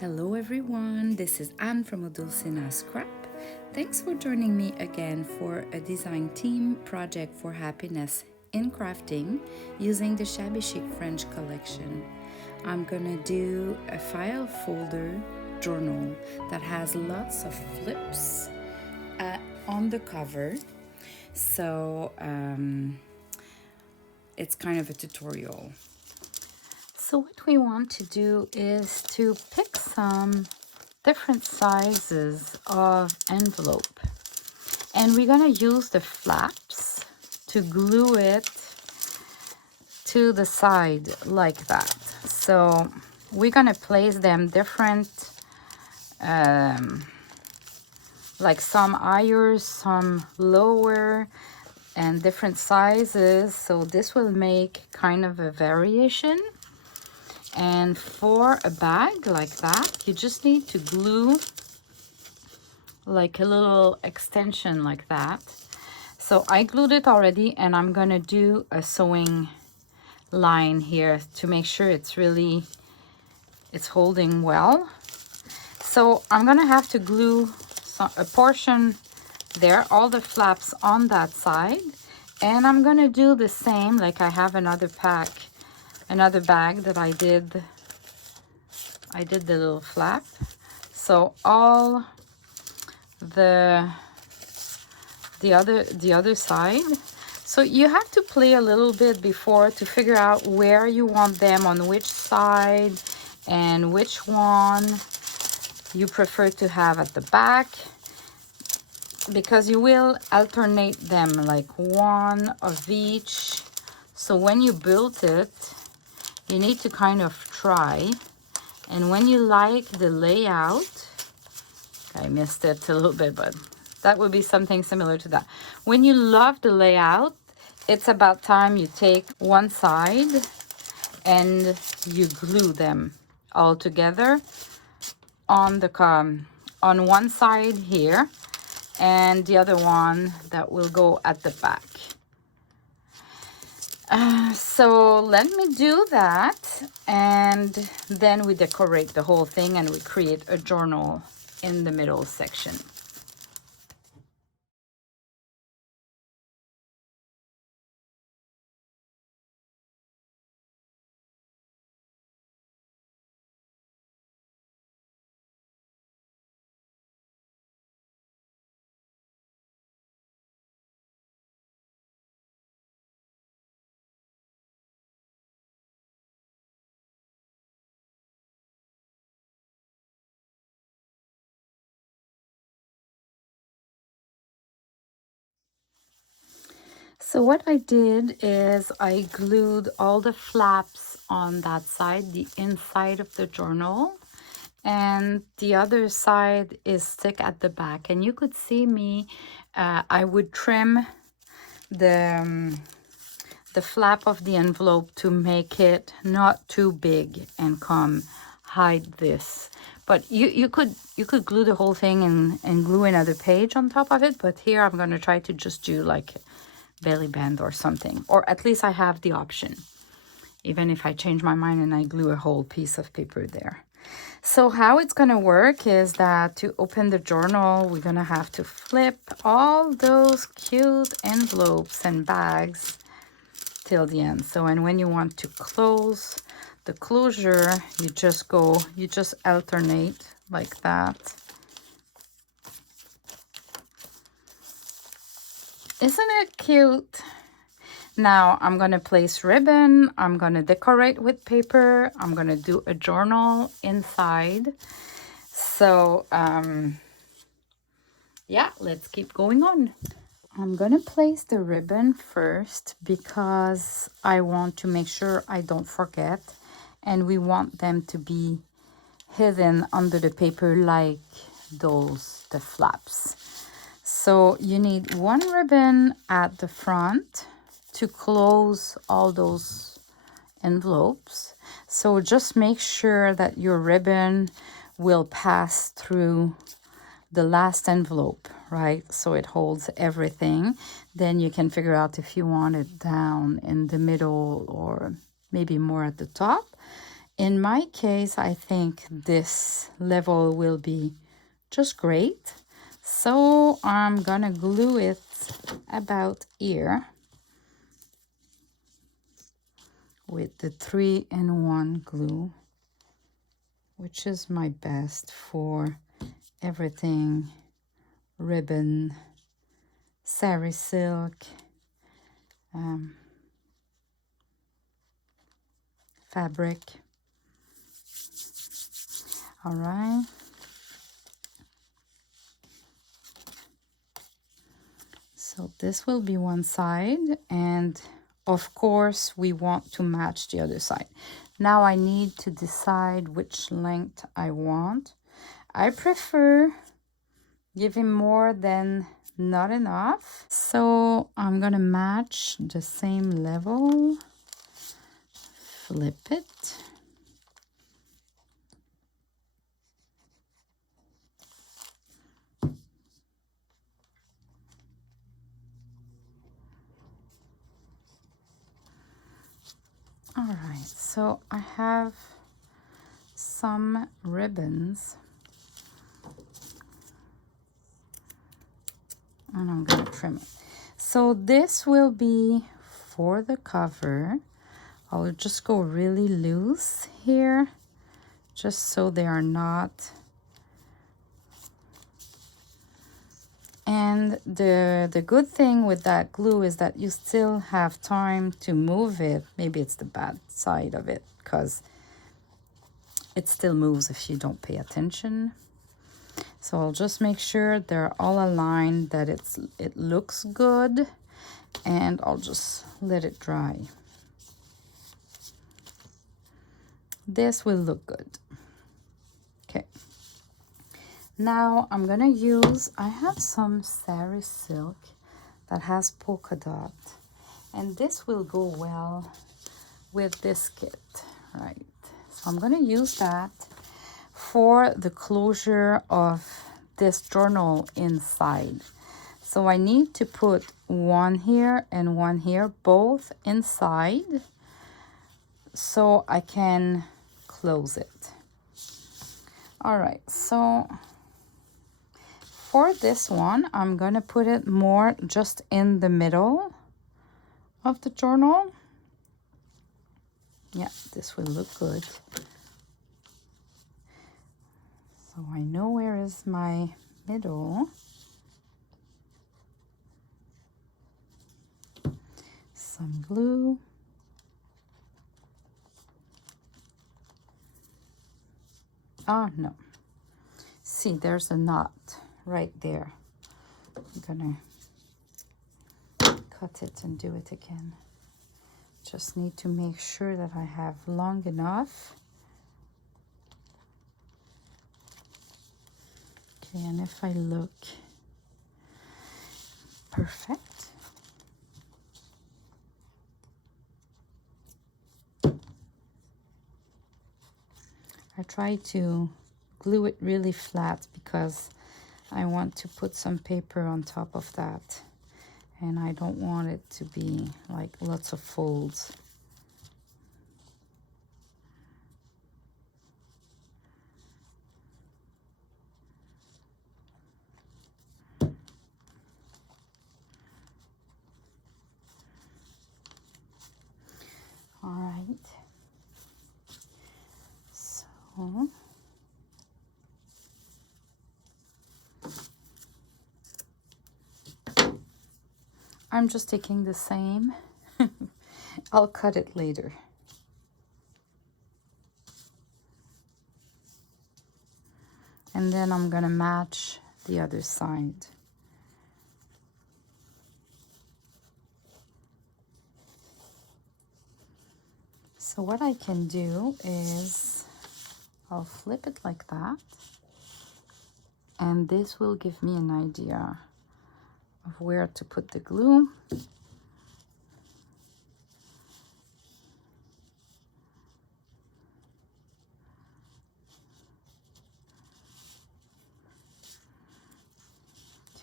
Hello everyone, this is Anne from Odulcina Scrap. Thanks for joining me again for a design team project for happiness in crafting using the Shabby Chic French Collection. I'm gonna do a file folder journal that has lots of flips on the cover. So it's kind of a tutorial. So what we want to do is to pick some different sizes of envelope, and we're going to use the flaps to glue it to the side like that. So we're going to place them different, like some higher, some lower, and different sizes. So this will make kind of a variation. And for a bag like that, you just need to glue like a little extension like that. So I glued it already, and I'm gonna do a sewing line here to make sure it's holding well. So I'm gonna have to glue a portion there, all the flaps on that side, and I'm gonna do the same. Like I have another bag that I did the little flap. So all the other side. So you have to play a little bit before to figure out where you want them, on which side, and which one you prefer to have at the back, because you will alternate them, like one of each. So when you build it, you need to kind of try, and when you like the layout, I missed it a little bit, but that would be something similar to that. When you love the layout, it's about time you take one side and you glue them all together on the on one side here, and the other one that will go at the back. So let me do that, and then we decorate the whole thing and we create a journal in the middle section. So what I did is I glued all the flaps on that side, the inside of the journal, and the other side is stick at the back. And you could see me, I would trim the flap of the envelope to make it not too big and hide this. But you could glue the whole thing and glue another page on top of it. But here I'm going to try to just do like belly band or something, or at least I have the option, even if I change my mind and I glue a whole piece of paper there. So how it's going to work is that to open the journal, we're going to have to flip all those cute envelopes and bags till the end. So, and when you want to close the closure, you just alternate like that. Isn't it cute? Now I'm going to place ribbon. I'm going to decorate with paper. I'm going to do a journal inside. So, yeah, let's keep going on. I'm going to place the ribbon first because I want to make sure I don't forget. And we want them to be hidden under the paper like the flaps. So you need one ribbon at the front to close all those envelopes. So just make sure that your ribbon will pass through the last envelope, right? So it holds everything. Then you can figure out if you want it down in the middle or maybe more at the top. In my case, I think this level will be just great. So I'm gonna glue it about here with the 3-in-1 glue, which is my best for everything ribbon, sari silk, fabric. All right. So this will be one side, and of course we want to match the other side. Now I need to decide which length I want. I prefer giving more than not enough. So I'm gonna match the same level, flip it. All right, so I have some ribbons and I'm gonna trim it. So this will be for the cover. I'll just go really loose here, just so they are not. And the good thing with that glue is that you still have time to move it. Maybe it's the bad side of it, because it still moves if you don't pay attention. So I'll just make sure they're all aligned, that it looks good, and I'll just let it dry. This will look good. Okay. Now I'm gonna use, I have some sari silk that has polka dot, and this will go well with this kit, right? So I'm gonna use that for the closure of this journal inside. So I need to put one here and one here, both inside, so I can close it. All right, so for this one, I'm gonna put it more just in the middle of the journal. Yeah, this will look good. So I know where is my middle. Some glue. Oh, no. See, there's a knot right there. I'm gonna cut it and do it again. Just need to make sure that I have long enough. Okay, and if I look perfect. I try to glue it really flat because I want to put some paper on top of that, and I don't want it to be like lots of folds. All right, so I'm just taking the same. I'll cut it later. And then I'm gonna match the other side. So what I can do is I'll flip it like that, and this will give me an idea of where to put the glue.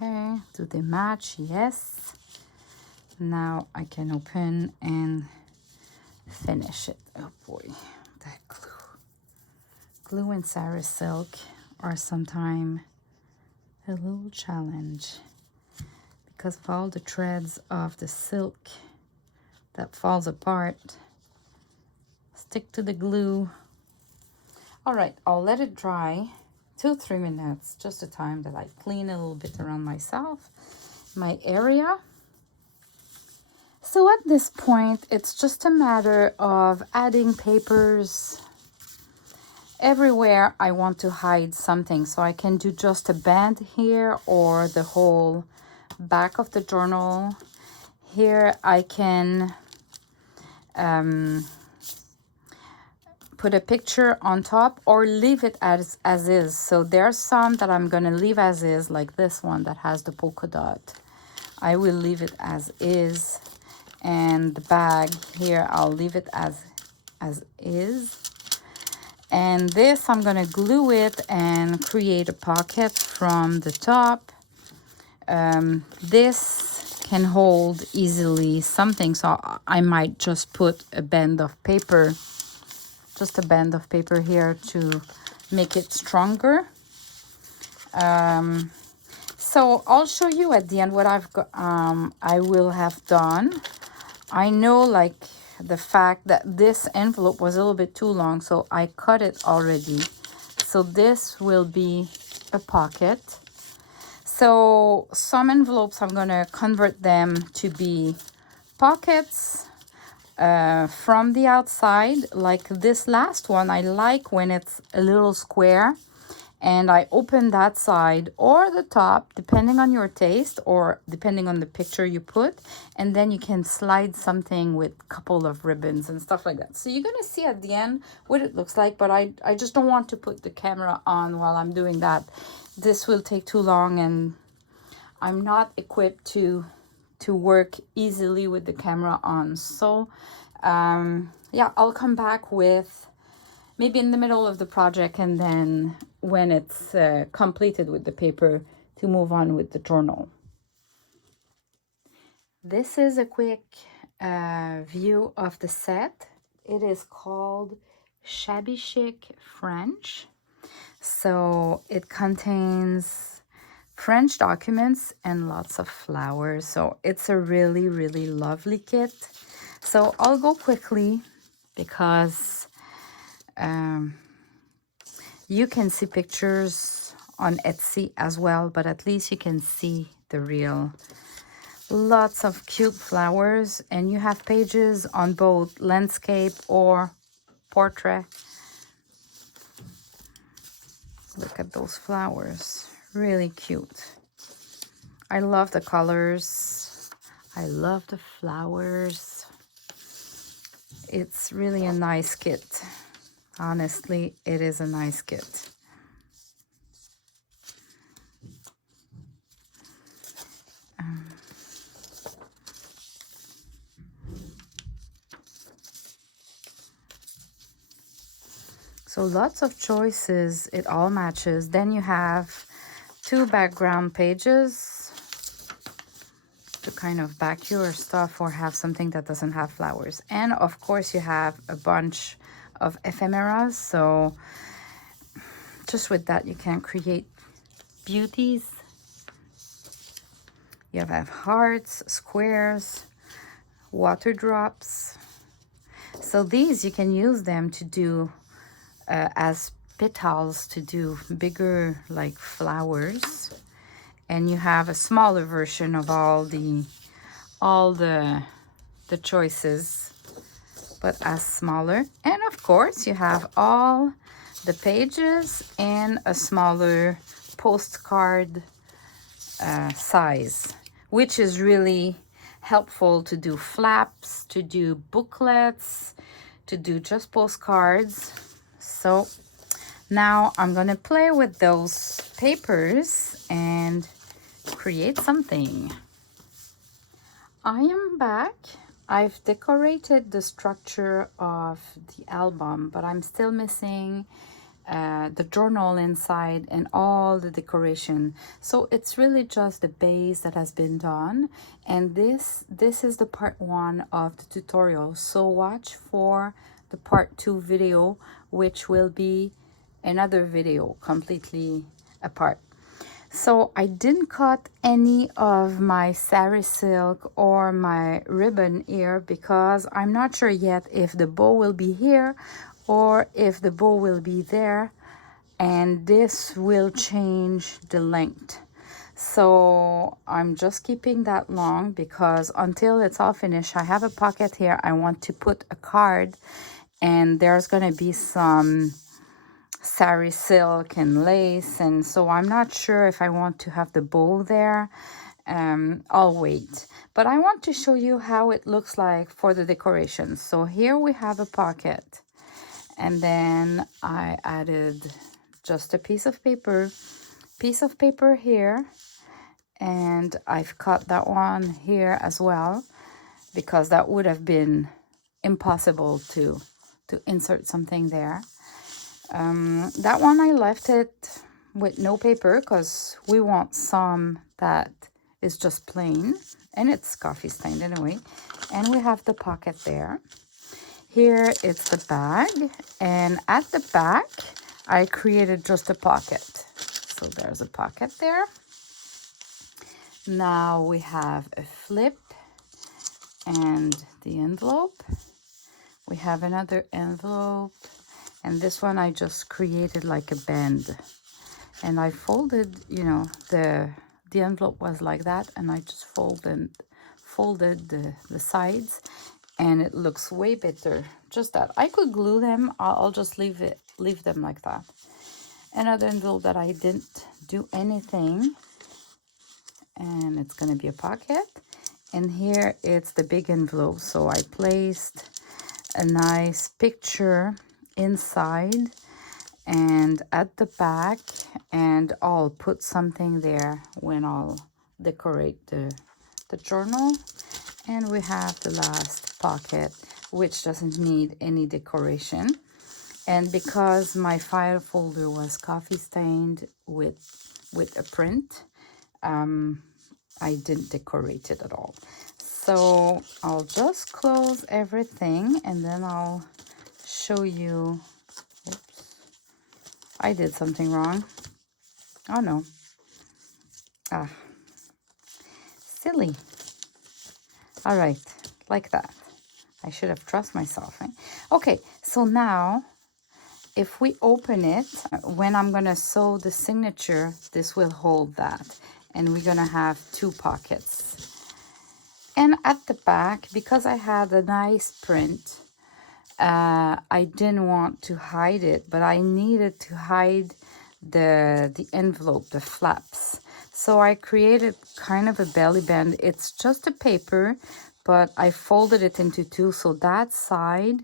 Okay, do they match? Yes. Now I can open and finish it. Oh boy, that glue. glue and Sarah silk are sometimes a little challenge because of all the threads of the silk that falls apart. Stick to the glue. All right, I'll let it dry 2-3 minutes, just the time that I clean a little bit around myself, my area. So at this point, it's just a matter of adding papers everywhere I want to hide something. So I can do just a band here or the whole back of the journal. Here I can put a picture on top or leave it as is. So there's some that I'm going to leave as is, like this one that has the polka dot. I will leave it as is. And the bag here, I'll leave it as is. And this, I'm going to glue it and create a pocket from the top. This can hold easily something, so I might just put a band of paper, just a band of paper here to make it stronger. So I'll show you at the end what I've got, I will have done. I know, like, the fact that this envelope was a little bit too long, so I cut it already. So this will be a pocket. So some envelopes, I'm going to convert them to be pockets from the outside. Like this last one, I like when it's a little square. And I open that side or the top, depending on your taste or depending on the picture you put. And then you can slide something with a couple of ribbons and stuff like that. So you're going to see at the end what it looks like. But I just don't want to put the camera on while I'm doing that. This will take too long and I'm not equipped to work easily with the camera on. So yeah, I'll come back with maybe in the middle of the project and then when it's completed with the paper to move on with the journal. This is a quick view of the set. It is called Shabby Chic French. So it contains French documents and lots of flowers. So it's a really, really lovely kit. So I'll go quickly because you can see pictures on Etsy as well, but at least you can see the real. Lots of cute flowers, and you have pages on both landscape or portrait. Look at those flowers, really cute. I love the colors. I love the flowers. It's really a nice kit. Honestly, it is a nice kit. So lots of choices, it all matches. Then you have 2 background pages to kind of back your stuff or have something that doesn't have flowers. And of course you have a bunch of ephemeras, so just with that you can create beauties. You have hearts, squares, water drops. So these you can use them to do as petals, to do bigger like flowers. And you have a smaller version of all the choices, but as smaller. And of course you have all the pages in a smaller postcard size, which is really helpful to do flaps, to do booklets, to do just postcards. So now I'm gonna play with those papers and create something. I am back. I've decorated the structure of the album, but I'm still missing the journal inside and all the decoration. So it's really just the base that has been done. And this is the part 1 of the tutorial. So watch for the part 2 video, which will be another video completely apart. So I didn't cut any of my sari silk or my ribbon here because I'm not sure yet if the bow will be here or if the bow will be there, and this will change the length. So I'm just keeping that long because until it's all finished, I have a pocket here. I want to put a card, and there's going to be some sari silk and lace, and so I'm not sure if I want to have the bow there. I'll wait, but I want to show you how it looks like for the decoration. So here we have a pocket, and then I added just a piece of paper here, and I've cut that one here as well because that would have been impossible to insert something there. That one I left it with no paper because we want some that is just plain, and it's coffee stained anyway. And we have the pocket there. Here it's the bag, and at the back I created just a pocket. So there's a pocket there. Now we have a flip and the envelope. We have another envelope, and this one I just created like a band, and I folded, you know, the envelope was like that, and I just folded the sides, and it looks way better. Just that I could glue them. I'll just leave them like that. Another envelope that I didn't do anything, and it's gonna be a pocket. And here it's the big envelope, so I placed a nice picture inside and at the back, and I'll put something there when I'll decorate the journal. And we have the last pocket, which doesn't need any decoration. And because my file folder was coffee stained with a print, I didn't decorate it at all. So I'll just close everything, and then I'll show you. Oops, I did something wrong. Oh no. Silly. All right, like that. I should have trusted myself, right? Okay, so now if we open it, when I'm gonna sew the signature, this will hold that, and we're gonna have two pockets. And at the back, because I had a nice print, I didn't want to hide it, but I needed to hide the envelope, the flaps. So I created kind of a belly band. It's just a paper, but I folded it into two. So that side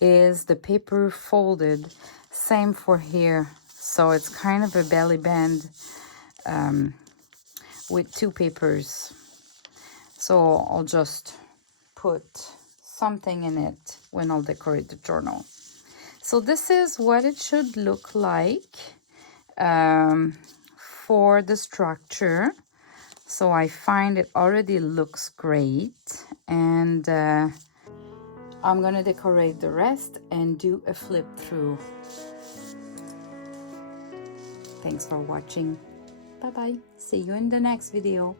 is the paper folded. Same for here. So it's kind of a belly band with two papers. So I'll just put something in it when I'll decorate the journal. So this is what it should look like for the structure. So I find it already looks great, and I'm gonna decorate the rest and do a flip through. Thanks for watching. Bye bye. See you in the next video.